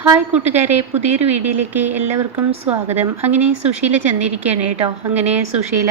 Hi കൂട്ടുകാരെ, പുതിയൊരു വീഡിയോയിലേക്ക് എല്ലാവർക്കും സ്വാഗതം. അങ്ങനെ സുശീല ചെന്നിരിക്കുകയാണ് കേട്ടോ. അങ്ങനെ സുശീല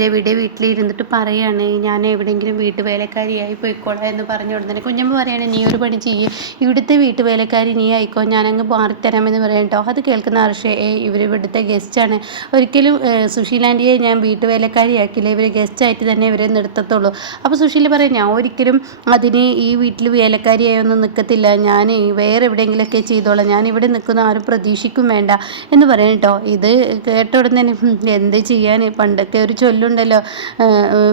രവിയുടെ വീട്ടിലിരുന്നിട്ട് പറയാണ്, ഞാൻ എവിടെയെങ്കിലും വീട്ടുവേലക്കാരിയായി പോയിക്കോളാം എന്ന് പറഞ്ഞു കൊടുത്തന്നെ കുഞ്ഞമ്മ പറയാണ്, നീ ഒരു പണി ചെയ്യ്, ഇവിടുത്തെ വീട്ടുവേലക്കാരി നീ ആയിക്കോ, ഞാനങ്ങ് മാറിത്തരാമെന്ന് പറയാം കേട്ടോ. അത് കേൾക്കുന്ന ഹർഷേ, ഇവർ ഇവിടുത്തെ ഗസ്റ്റാണ്, ഒരിക്കലും സുശീലാൻ്റിയെ ഞാൻ വീട്ടുവേലക്കാരിയാക്കില്ല, ഇവർ ഗസ്റ്റായിട്ട് തന്നെ ഇവരെ നിർത്തത്തുള്ളൂ. അപ്പോൾ സുശീല പറയും, ഞാൻ ഒരിക്കലും അതിന് ഈ വീട്ടിൽ വേലക്കാരിയായൊന്നും നിൽക്കത്തില്ല, ഞാൻ വേറെ എവിടെയെങ്കിലുമൊക്കെ ചെയ്തോളാം, ഞാനിവിടെ നിൽക്കുന്ന ആരും പ്രതീക്ഷിക്കും വേണ്ട എന്ന് പറയും കേട്ടോ. ഇത് കേട്ട ഉടനെ തന്നെ എന്ത് ചെയ്യാൻ, പണ്ടൊക്കെ ഒരു ചൊല്ലുണ്ടല്ലോ,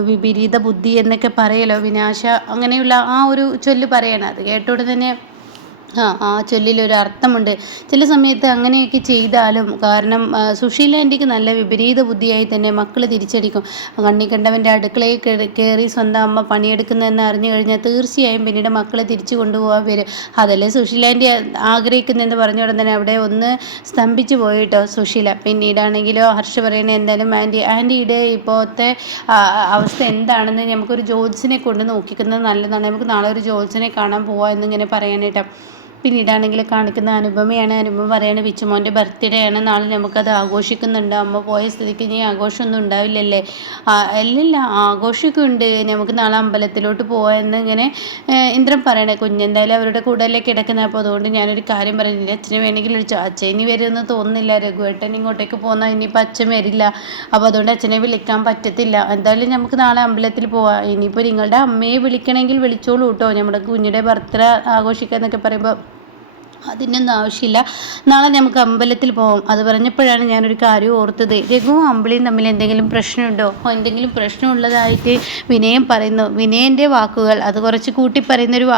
വിപരീത ബുദ്ധി എന്നൊക്കെ പറയല്ലോ, വിനാശ അങ്ങനെയുള്ള ആ ഒരു ചൊല്ല് പറയണം. അത് കേട്ട ഉടനെ തന്നെ ആ ചൊല്ലിലൊരു അർത്ഥമുണ്ട്. ചില സമയത്ത് അങ്ങനെയൊക്കെ ചെയ്താലും, കാരണം സുശീല ആൻറ്റിക്ക് നല്ല വിപരീത ബുദ്ധിയായി തന്നെ മക്കൾ തിരിച്ചടിക്കും. കണ്ണി കണ്ടവൻ്റെ അടുക്കളയിൽ കയറി സ്വന്തം അമ്മ പണിയെടുക്കുന്നതെന്ന് അറിഞ്ഞു കഴിഞ്ഞാൽ തീർച്ചയായും പിന്നീട് മക്കളെ തിരിച്ചു കൊണ്ടുപോകാൻ വരും. അതല്ലേ സുശീല ആൻറ്റി ആഗ്രഹിക്കുന്നതെന്ന് പറഞ്ഞ ഉടനെ തന്നെ അവിടെ ഒന്ന് സ്തംഭിച്ചു പോയിട്ടോ സുശീല. പിന്നീടാണെങ്കിലോ ഹർഷ പറയണേ, എന്തായാലും ആൻറ്റിയുടെ ഇപ്പോഴത്തെ അവസ്ഥ എന്താണെന്ന് നമുക്കൊരു ജ്യോത്സ്യനെ കൊണ്ട് നോക്കിക്കുന്നത് നല്ലതാണ്, നമുക്ക് നാളെ ഒരു ജ്യോത്സ്യനെ കാണാൻ പോവാം എന്നിങ്ങനെ പറയാനായിട്ടാണ്. പിന്നീടാണെങ്കിൽ കാണിക്കുന്ന അനുപമയാണ്. അനുപമ പറയാണ്, വിച്ചുമോൻ്റെ ബർത്ത്ഡേ ആണ് നാളെ, നമുക്കത് ആഘോഷിക്കുന്നുണ്ട്, അമ്മ പോയ സ്ഥിതിക്ക് ഇനി ആഘോഷമൊന്നും ഉണ്ടാവില്ലല്ലേ? അല്ലല്ല, ആഘോഷമൊക്കെ ഉണ്ട്, നമുക്ക് നാളെ അമ്പലത്തിലോട്ട് പോകാമെന്ന് ഇങ്ങനെ ഇന്ദ്രൻ പറയണേ. കുഞ്ഞെന്തായാലും അവരുടെ കൂടെയല്ലേ കിടക്കുന്നത്, അപ്പോൾ അതുകൊണ്ട് ഞാനൊരു കാര്യം പറയുന്നില്ല, അച്ഛന് വേണമെങ്കിൽ വിളിച്ചോ, അച്ഛൻ ഇനി വരുമെന്ന് തോന്നുന്നില്ല, രഘുവേട്ടൻ ഇങ്ങോട്ടേക്ക് പോന്നാൽ ഇനിയിപ്പോൾ അച്ഛൻ വരില്ല, അപ്പോൾ അതുകൊണ്ട് അച്ഛനെ വിളിക്കാൻ പറ്റത്തില്ല, എന്തായാലും നമുക്ക് നാളെ അമ്പലത്തിൽ പോവാം, ഇനിയിപ്പോൾ നിങ്ങളുടെ അമ്മയെ വിളിക്കണമെങ്കിൽ വിളിച്ചോളൂ കേട്ടോ, നമ്മുടെ കുഞ്ഞിൻ്റെ ബർത്ത്ഡേ ആഘോഷിക്കുക എന്നൊക്കെ പറയുമ്പോൾ അതിനൊന്നും ആവശ്യമില്ല, നാളെ നമുക്ക് അമ്പലത്തിൽ പോകാം. അത് പറഞ്ഞപ്പോഴാണ് ഞാനൊരു കാര്യം ഓർത്തത്, രഘുവും അമ്പിളിയും തമ്മിൽ എന്തെങ്കിലും പ്രശ്നമുണ്ടോ? എന്തെങ്കിലും പ്രശ്നമുള്ളതായിട്ട് വിനയൻ പറയുന്നു. വിനയൻ്റെ വാക്കുകൾ അത് കുറച്ച് കൂട്ടി പറയുന്നൊരു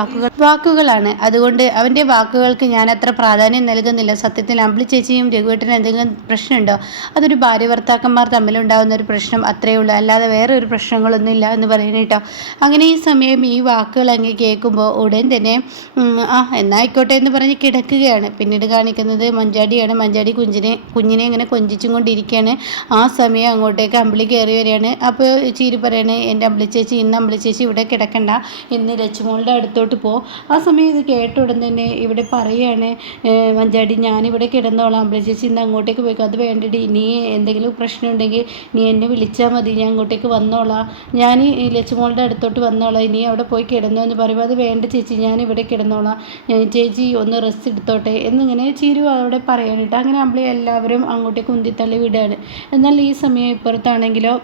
വാക്കുകളാണ്, അതുകൊണ്ട് അവൻ്റെ വാക്കുകൾക്ക് ഞാൻ അത്ര പ്രാധാന്യം നൽകുന്നില്ല. സത്യത്തിൽ അമ്പിളി ചേച്ചിയും രഘുവേട്ടനും എന്തെങ്കിലും പ്രശ്നമുണ്ടോ? അതൊരു ഭാര്യ ഭർത്താക്കന്മാർ തമ്മിലുണ്ടാകുന്ന ഒരു പ്രശ്നം, അത്രയേ ഉള്ളൂ, അല്ലാതെ വേറെ ഒരു പ്രശ്നങ്ങളൊന്നുമില്ല എന്ന് പറയുന്നത് കേട്ടോ. അങ്ങനെ ഈ സമയം ഈ വാക്കുകൾ അങ്ങ് കേൾക്കുമ്പോൾ ഉടൻ തന്നെ എന്നായിക്കോട്ടെ എന്ന് പറഞ്ഞ് കിടക്കുകയാണ്. പിന്നീട് കാണിക്കുന്നത് മഞ്ചാടിയാണ്. മഞ്ചാടി കുഞ്ഞിനെ ഇങ്ങനെ കൊഞ്ചിച്ചും കൊണ്ടിരിക്കുകയാണ്. ആ സമയം അങ്ങോട്ടേക്ക് അമ്പിളി കയറി വരികയാണ്. അപ്പോൾ ചീരി പറയാണ്, എൻ്റെ അമ്പിളി ചേച്ചി, ഇന്ന് അമ്പിളി ചേച്ചി ഇവിടെ കിടക്കണ്ട, ഇന്ന് ലച്ചുമോളുടെ അടുത്തോട്ട് പോ. ആ സമയം ഇത് കേട്ട ഉടൻ തന്നെ ഇവിടെ പറയുകയാണ്, മഞ്ചാടി ഞാനിവിടെ കിടന്നോളാം, അമ്പിളി ചേച്ചി ഇന്ന് അങ്ങോട്ടേക്ക് പോയിക്കോ. അത് വേണ്ടടി, നീ എന്തെങ്കിലും പ്രശ്നം ഉണ്ടെങ്കിൽ നീ എന്നെ വിളിച്ചാൽ മതി, ഞാൻ അങ്ങോട്ടേക്ക് വന്നോളാം, ഞാൻ ഈ ലച്ചുമോളുടെ അടുത്തോട്ട് വന്നോളാം, നീ അവിടെ പോയി കിടന്നോ എന്ന് പറയുമ്പോൾ, അത് വേണ്ട ചേച്ചി, ഞാൻ ഇവിടെ കിടന്നോളാം, ചേച്ചി ഒന്ന് റെസ്റ്റ് എടുത്തോട്ടെ എന്നിങ്ങനെ ചീരു അവിടെ പറയാനിട്ട്. അങ്ങനെ അമ്പിളി എല്ലാവരും അങ്ങോട്ടേക്ക് ഉന്തിത്തള്ളി വിടുകയാണ്. എന്നാൽ ഈ സമയം ഇപ്പുറത്താണെങ്കിലോ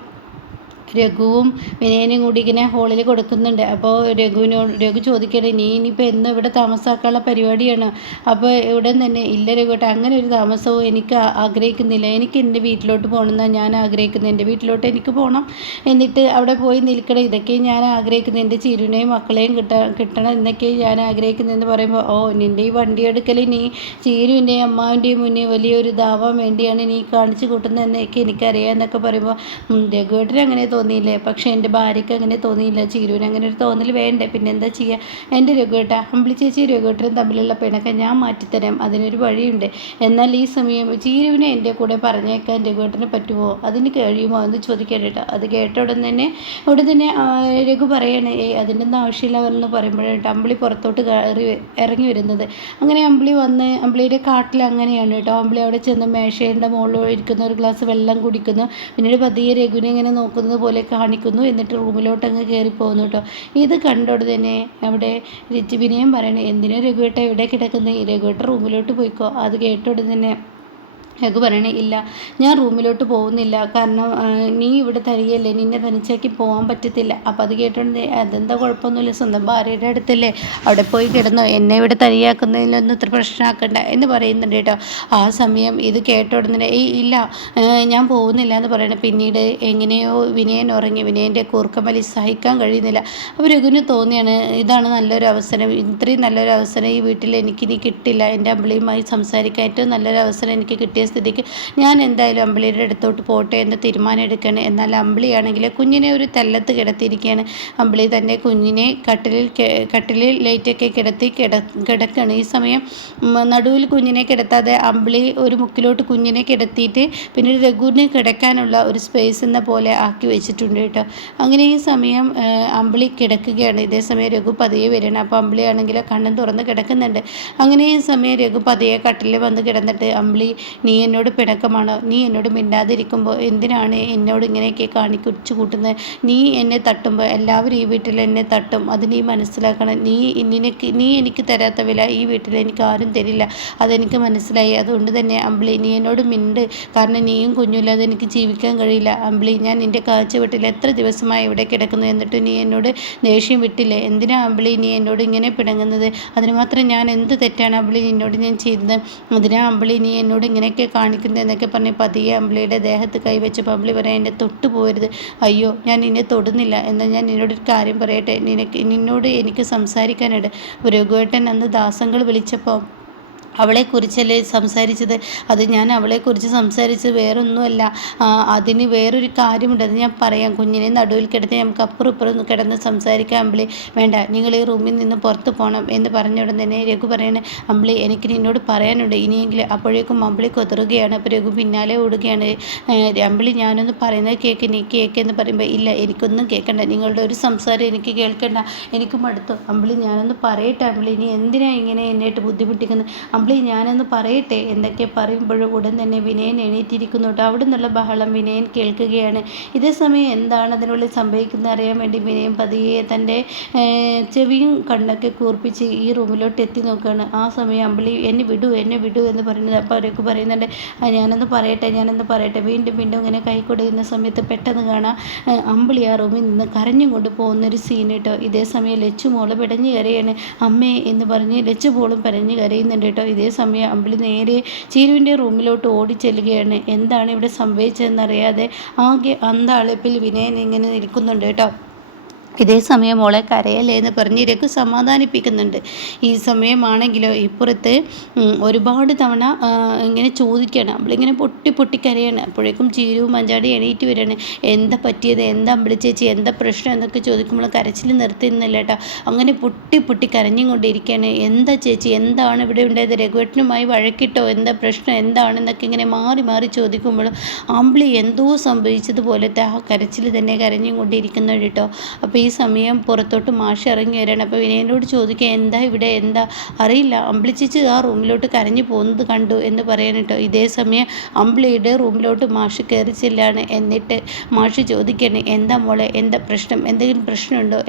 രഘുവും വിനയനും കൂടി ഇങ്ങനെ ഹോളിൽ കൊടുക്കുന്നുണ്ട്. അപ്പോൾ രഘു ചോദിക്കണേ, നീ ഇനിയിപ്പോൾ എന്നും ഇവിടെ താമസാക്കാനുള്ള പരിപാടിയാണ്? അപ്പോൾ ഇവിടെ തന്നെ ഇല്ല രഘുവേട്ട, അങ്ങനെ ഒരു താമസവും എനിക്ക് ആഗ്രഹിക്കുന്നില്ല, എനിക്ക് എൻ്റെ വീട്ടിലോട്ട് പോകണമെന്നാണ് ഞാൻ ആഗ്രഹിക്കുന്നത്, എൻ്റെ വീട്ടിലോട്ട് എനിക്ക് പോകണം, എന്നിട്ട് അവിടെ പോയി നിൽക്കണം, ഇതൊക്കെ ഞാൻ ആഗ്രഹിക്കുന്നത്, എൻ്റെ ചിരുനെയും മക്കളെയും കിട്ടണം എന്നൊക്കെ ഞാൻ ആഗ്രഹിക്കുന്നതെന്ന് പറയുമ്പോൾ, നിൻ്റെ ഈ വണ്ടി എടുക്കൽ നീ ചീരുവിൻ്റെയും അമ്മാവിൻ്റെയും മുന്നേ വലിയൊരു ഇതാവാൻ വേണ്ടിയാണ് നീ കാണിച്ചു കൂട്ടുന്നതെന്നൊക്കെ എനിക്കറിയാം എന്നൊക്കെ പറയുമ്പോൾ, രഘുവേട്ടൻ അങ്ങനെ തോന്നിയില്ലേ? പക്ഷേ എൻ്റെ ഭാര്യയ്ക്ക് അങ്ങനെ തോന്നിയില്ല, ചീരുവിന് അങ്ങനെ ഒരു തോന്നൽ വേണ്ടേ, പിന്നെ എന്താ ചെയ്യുക? എൻ്റെ രഘുവേട്ട, അമ്പിളി ചേച്ചി രഘുവേട്ടനും തമ്മിലുള്ള പിണക്കം ഞാൻ മാറ്റിത്തരാം, അതിനൊരു വഴിയുണ്ട്, എന്നാൽ ഈ സമയം ചീരുവിനെ എൻ്റെ കൂടെ പറഞ്ഞേക്കാൻ രഘുവേട്ടന് പറ്റുമോ, അതിന് കഴിയുമോ എന്ന് ചോദിക്കാൻ കേട്ടോ. അത് കേട്ട ഉടൻ തന്നെ രഘു പറയണേ, അതിൻ്റെ ആവശ്യമില്ല എന്ന് പറയുമ്പോഴാണ് അമ്പിളി പുറത്തോട്ട് ഇറങ്ങി വരുന്നത്. അങ്ങനെ അമ്പിളി വന്ന് അമ്പിളിയുടെ കാട്ടിൽ അങ്ങനെയാണ് കേട്ടോ. അമ്പിളി അവിടെ ചെന്ന് മേശയുടെ മുകളിൽ ഇരിക്കുന്ന ഒരു ഗ്ലാസ് വെള്ളം കുടിക്കുന്നു, പിന്നീട് പതിയെ രഘുവിനെ ഇങ്ങനെ നോക്കുന്നത് പോലെ കാണിക്കുന്നു, എന്നിട്ട് റൂമിലോട്ട് അങ്ങ് കയറി പോകുന്നു കേട്ടോ. ഇത് കണ്ടോട് തന്നെ അവിടെ വിനയം പറയണേ, എന്തിനാ രഘുവേട്ട ഇവിടെ കിടക്കുന്നത്, രഘുവേട്ട റൂമിലോട്ട് പോയിക്കോ. അത് കേട്ടോട് തന്നെ രഘു പറയണേ, ഇല്ല ഞാൻ റൂമിലോട്ട് പോകുന്നില്ല, കാരണം നീ ഇവിടെ തരികയല്ലേ, നിന്നെ തനിച്ചാക്കി പോകാൻ പറ്റത്തില്ല. അപ്പോൾ അത് കേട്ടോണ്ട്, അതെന്താ കുഴപ്പമൊന്നുമില്ല, സ്വന്തം ഭാര്യയുടെ അടുത്തല്ലേ, അവിടെ പോയി കിടന്നോ, എന്നെ ഇവിടെ തനിയാക്കുന്നതിലൊന്നും ഇത്ര പ്രശ്നമാക്കണ്ട എന്ന് പറയുന്നുണ്ട് കേട്ടോ. ആ സമയം ഇത് കേട്ടോടുന്നേ, ഇല്ല ഞാൻ പോകുന്നില്ല എന്ന് പറയണേ. പിന്നീട് എങ്ങനെയോ വിനയൻ ഉറങ്ങി, വിനയൻ്റെ കൂർക്കമലി സഹിക്കാൻ കഴിയുന്നില്ല. അപ്പോൾ രഘുവിന് തോന്നിയാണ്, ഇതാണ് നല്ലൊരു അവസരം, ഇത്രയും നല്ലൊരു അവസരം ഈ വീട്ടിൽ എനിക്കിനി കിട്ടില്ല, എൻ്റെ അമ്പിളിയുമായി സംസാരിക്കാൻ ഏറ്റവും നല്ലൊരു അവസരം എനിക്ക് കിട്ടിയ സ്ഥിതിക്ക് ഞാൻ എന്തായാലും അമ്പിളിയുടെ അടുത്തോട്ട് പോട്ടെ എന്ന് തീരുമാനം എടുക്കുകയാണ്. എന്നാൽ അമ്പിളിയാണെങ്കിൽ കുഞ്ഞിനെ ഒരു തെല്ലത്ത് കിടത്തിയിരിക്കുകയാണ്. അമ്പിളി തൻ്റെ കുഞ്ഞിനെ കട്ടിലിൽ ലൈറ്റൊക്കെ കിടക്കുകയാണ്. ഈ സമയം നടുവിൽ കുഞ്ഞിനെ കിടത്താതെ അമ്പിളി ഒരു മുക്കിലോട്ട് കുഞ്ഞിനെ കിടത്തിയിട്ട് പിന്നീട് രഘുവിന് കിടക്കാനുള്ള ഒരു സ്പേസ് എന്ന പോലെ ആക്കി വെച്ചിട്ടുണ്ട് കേട്ടോ. അങ്ങനെ ഈ സമയം അമ്പിളി കിടക്കുകയാണ്. ഇതേ സമയം രഘു പതിയെ വരികയാണ്. അപ്പോൾ അമ്പിളിയാണെങ്കിൽ കണ്ണും തുറന്ന് കിടക്കുന്നുണ്ട്. അങ്ങനെ ഈ സമയം രഘു പതിയെ കട്ടിലിൽ വന്ന് കിടന്നിട്ട്, അമ്പിളി, നീ എന്നോട് പിണക്കമാണോ? നീ എന്നോട് മിണ്ടാതിരിക്കുമ്പോൾ എന്തിനാണ് എന്നോട് ഇങ്ങനെയൊക്കെ കാണിച്ചു കൂട്ടുന്നത്? നീ എന്നെ തട്ടുമ്പോൾ എല്ലാവരും ഈ വീട്ടിൽ എന്നെ തട്ടും. അത് നീ മനസ്സിലാക്കണം. നീ എനിക്ക് തരാത്ത വില ഈ വീട്ടിൽ എനിക്ക് ആരും തരില്ല. അതെനിക്ക് മനസ്സിലായി. അതുകൊണ്ട് തന്നെ അമ്പിളി, നീ എന്നോട് മിണ്ട്. കാരണം നീയും കുഞ്ഞില്ലാതെ എനിക്ക് ജീവിക്കാൻ കഴിയില്ല. അമ്പിളി, ഞാൻ നിൻ്റെ കാഴ്ച വിട്ടില്ല. എത്ര ദിവസമായി ഇവിടെ കിടക്കുന്നു, എന്നിട്ട് നീ എന്നോട് ദേഷ്യം വിട്ടില്ലേ? എന്തിനാ അമ്പിളി നീ എന്നോട് ഇങ്ങനെ പിണങ്ങുന്നത്? അതിന് മാത്രം ഞാൻ എന്ത് തെറ്റാണ് അമ്പിളി നിന്നോട് ഞാൻ ചെയ്തത്? അതിനാ അമ്പിളി നീ എന്നോട് ഇങ്ങനെയൊക്കെ കാണിക്കുന്നത് എന്നൊക്കെ പറഞ്ഞ് പതിയെ അമ്പിളിയുടെ ദേഹത്ത് കൈവച്ചപ്പോൾ അമ്പിളി പറയാൻ, എന്നെ തൊട്ടു പോകരുത്. അയ്യോ, ഞാൻ നിന്നെ തൊടുന്നില്ല. എന്നാൽ ഞാൻ നിന്നോടൊരു കാര്യം പറയട്ടെ. നിന്നോട് എനിക്ക് സംസാരിക്കാനുണ്ട്. രഘുവേട്ടൻ അന്ന് ദാസങ്ങൾ വിളിച്ചപ്പോൾ അവളെക്കുറിച്ചല്ലേ സംസാരിച്ചത്? അത് ഞാൻ അവളെക്കുറിച്ച് സംസാരിച്ചത് വേറൊന്നുമല്ല. അതിന് വേറൊരു കാര്യമുണ്ട്. അത് ഞാൻ പറയാം. കുഞ്ഞിനെ നടുവിൽ കിടത്തി നമുക്ക് അപ്പുറം ഇപ്പുറം കിടന്ന് സംസാരിക്കാം. അമ്പിളി, വേണ്ട, നിങ്ങൾ ഈ റൂമിൽ നിന്ന് പുറത്ത് പോകണം എന്ന് പറഞ്ഞ ഉടൻ തന്നെ രഘു പറയണേ, അമ്പിളി, എനിക്ക് നിന്നോട് പറയാനുണ്ട് ഇനിയെങ്കിലും. അപ്പോഴേക്കും അമ്പിളി കൊതറുകയാണ്. അപ്പോൾ രഘു പിന്നാലെ ഓടുകയാണ്. അമ്പിളി, ഞാനൊന്ന് പറയുന്നത് കേൾക്ക്, നീ കേൾക്കെന്ന് പറയുമ്പോൾ, ഇല്ല, എനിക്കൊന്നും കേൾക്കണ്ട. നിങ്ങളുടെ ഒരു സംസാരം എനിക്ക് കേൾക്കണ്ട. എനിക്ക് മടുത്തു. അമ്പിളി, ഞാനൊന്ന് പറയട്ടെ. അമ്പിളി, നീ എന്തിനാ ഇങ്ങനെ എന്നിട്ട് ബുദ്ധിമുട്ടിക്കുന്നത്? അമ്പിളി, ഞാനൊന്ന് പറയട്ടെ. എന്തൊക്കെ പറയുമ്പോഴും ഉടൻ തന്നെ വിനയൻ എണീറ്റിരിക്കുന്നു കേട്ടോ. അവിടെ നിന്നുള്ള ബഹളം വിനയൻ കേൾക്കുകയാണ്. ഇതേ സമയം എന്താണ് അതിനുള്ളിൽ സംഭവിക്കുന്നത് അറിയാൻ വേണ്ടി വിനയൻ പതിയെ തൻ്റെ ചെവിയും കണ്ണൊക്കെ കൂർപ്പിച്ച് ഈ റൂമിലോട്ട് എത്തി നോക്കുകയാണ്. ആ സമയം അമ്പിളി, എന്നെ വിടൂ എന്ന് പറയുന്നത്. അപ്പോൾ അവരൊക്കെ പറയുന്നുണ്ട്, ഞാനൊന്ന് പറയട്ടെ. വീണ്ടും ഇങ്ങനെ കൈക്കൊടുക്കുന്ന സമയത്ത് പെട്ടെന്ന് കാണാം അമ്പിളി ആ റൂമിൽ നിന്ന് കരഞ്ഞും കൊണ്ട് പോകുന്നൊരു സീൻ കേട്ടോ. ഇതേ സമയം ലച്ചു മോള് പിടഞ്ഞ് കരയാണ്. അമ്മേ എന്ന് പറഞ്ഞ് ലച്ചു മോളും പിടഞ്ഞ് കരയുന്നുണ്ട് കേട്ടോ. ഇതേ സമയം അമ്പിളി നേരെ ചീരുവിൻ്റെ റൂമിലോട്ട് ഓടിച്ചെല്ലുകയാണ്. എന്താണ് ഇവിടെ സംഭവിച്ചതെന്നറിയാതെ ആകെ അന്താളിപ്പിൽ വിനയൻ ഇങ്ങനെ നിൽക്കുന്നുണ്ട് കേട്ടോ. ഇതേ സമയം മോളെ കരയല്ലേ എന്ന് പറഞ്ഞ് രഘു സമാധാനിപ്പിക്കുന്നുണ്ട്. ഈ സമയമാണെങ്കിലോ ഇപ്പുറത്ത് ഒരുപാട് തവണ ഇങ്ങനെ ചോദിക്കുകയാണ്. അമ്പിളിങ്ങനെ പൊട്ടി കരയാണ്. അപ്പോഴേക്കും ചീരുവും മഞ്ചാടി എണീറ്റ് വരികയാണ്. എന്താ പറ്റിയത്? എന്താ അമ്പിളി ചേച്ചി, എന്താ പ്രശ്നം എന്നൊക്കെ ചോദിക്കുമ്പോൾ കരച്ചിൽ നിർത്തുന്നില്ല കേട്ടോ. അങ്ങനെ പൊട്ടി കരഞ്ഞും കൊണ്ടിരിക്കുകയാണ്. എന്താ ചേച്ചി, എന്താണ് ഇവിടെ ഉണ്ടായത്? രഘുവേട്ടനുമായി വഴക്കിട്ടോ? എന്താ പ്രശ്നം, എന്താണെന്നൊക്കെ ഇങ്ങനെ മാറി ചോദിക്കുമ്പോഴും അമ്പിളി എന്തോ സംഭവിച്ചതുപോലത്തെ ആ കരച്ചിൽ തന്നെ കരഞ്ഞും കൊണ്ടിരിക്കുന്നുണ്ട് കേട്ടോ. അപ്പോൾ ഈ സമയം പുറത്തോട്ട് മാഷ് ഇറങ്ങി വരികയാണ്. അപ്പോൾ വിനയനോട് ചോദിക്കുക, എന്താ ഇവിടെ, എന്താ? അറിയില്ല, അമ്പിളി ചേച്ചി ആ റൂമിലോട്ട് കരഞ്ഞു പോകുന്നത് കണ്ടു എന്ന് പറയാൻ കേട്ടോ. ഇതേ സമയം അമ്പിളിയുടെ റൂമിലോട്ട് മാഷ് കയറി ചെല്ലാണ്. എന്നിട്ട് മാഷ് ചോദിക്കുകയാണ്, എന്താ മോളെ, എന്താ പ്രശ്നം, എന്തെങ്കിലും പ്രശ്നമുണ്ടോ,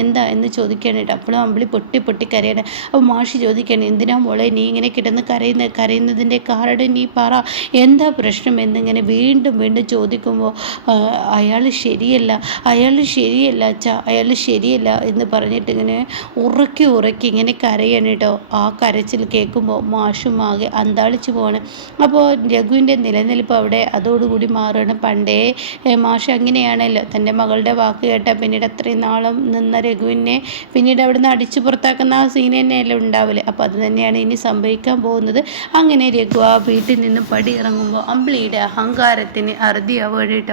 എന്താ എന്ന് ചോദിക്കുകയാണ് കേട്ടോ. അപ്പോഴും അമ്പിളി പൊട്ടി കരയാണ്. അപ്പോൾ മാഷ് ചോദിക്കുകയാണ്, എന്തിനാ മോളെ നീ ഇങ്ങനെ കിടന്ന് കരയുന്നതിൻ്റെ കാരണം നീ പറ, എന്താ പ്രശ്നം എന്നിങ്ങനെ വീണ്ടും ചോദിക്കുമ്പോൾ അയാൾ ശരിയല്ല അച്ഛാ, അയാൾ ശരിയല്ല എന്ന് പറഞ്ഞിട്ട് ഇങ്ങനെ ഉറക്കി ഇങ്ങനെ കരയാണ് കേട്ടോ. ആ കരച്ചിൽ കേൾക്കുമ്പോൾ മാഷും ആകെ അന്താളിച്ച് പോവാണ്. അപ്പോൾ രഘുവിൻ്റെ നിലനിൽപ്പ് അവിടെ അതോടുകൂടി മാറുകയാണ്. പണ്ടേ മാഷ് അങ്ങനെയാണല്ലോ, തൻ്റെ മകളുടെ വാക്ക് കേട്ടാൽ പിന്നീട് അത്രയും നാളും നിന്ന രഘുവിനെ പിന്നീട് അവിടെ നിന്ന് അടിച്ചു പുറത്താക്കുന്ന ആ സീൻ തന്നെയല്ലേ ഉണ്ടാവില്ല. അപ്പോൾ അത് തന്നെയാണ് ഇനി സംഭവിക്കാൻ പോകുന്നത്. അങ്ങനെ രഘു ആ വീട്ടിൽ നിന്ന് പടി ഇറങ്ങുമ്പോൾ അമ്പിളിയുടെ അഹങ്കാരത്തിന് അറുതിയാവുക കേട്ടോ.